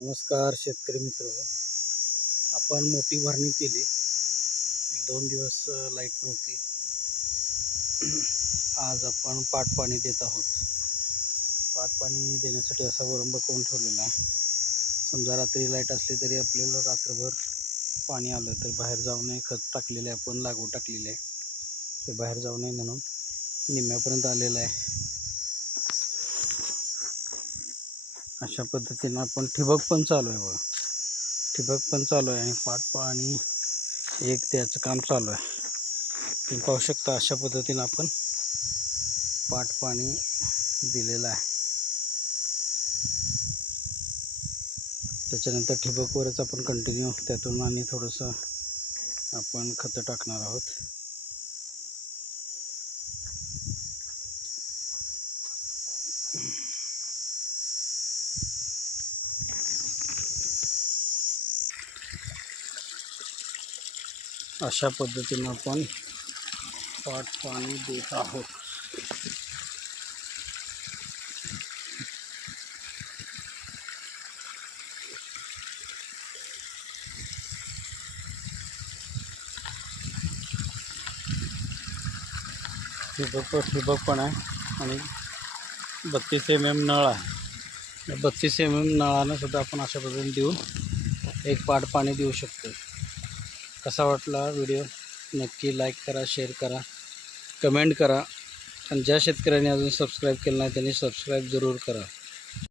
नमस्कार शेतकरी मित्र, आपण मोठी भरणी केली. एक दोन दिवस लाईट नव्हती. आज आपण पाणी देत आहोत. पाणी देण्यासाठी असा वरंब करून ठेवलेला आहे. समजा रात्री लाईट असली तरी आपल्याला रात्रभर पाणी आलं तर बाहेर जाऊ नये. खत टाकलेले आपण लागवड टाकलेली आहे, ते बाहेर जाऊ नये म्हणून निम्म्यापर्यंत आलेलं आहे. अशा पद्धतीनं आपण ठिबक पण चालू आहे बघा. ठिबक पण चालू आहे आणि पाणी एक द्यायचं काम चालू आहे. तुम्ही पाहू शकता अशा पद्धतीनं आपण पाणी दिलेलं आहे. त्याच्यानंतर ठिबकवरच आपण कंटिन्यू त्यातून आणि थोडंसं आपण खतं टाकणार आहोत. अशा पद्धतीनं आपण पाणी देत आहोत. ठिबक पण आहे आणि 32 mm नळ आहे. 32 mm नळानं सुद्धा आपण अशा पद्धतीने देऊन एक पाणी देऊ शकतो. कसा वाटला व्हिडिओ नक्की लाईक करा, शेअर करा, कमेंट करा आणि ज्या शेतकऱ्यांनी अजून सबस्क्राईब केलं नाही त्यांनी सबस्क्राईब जरूर करा.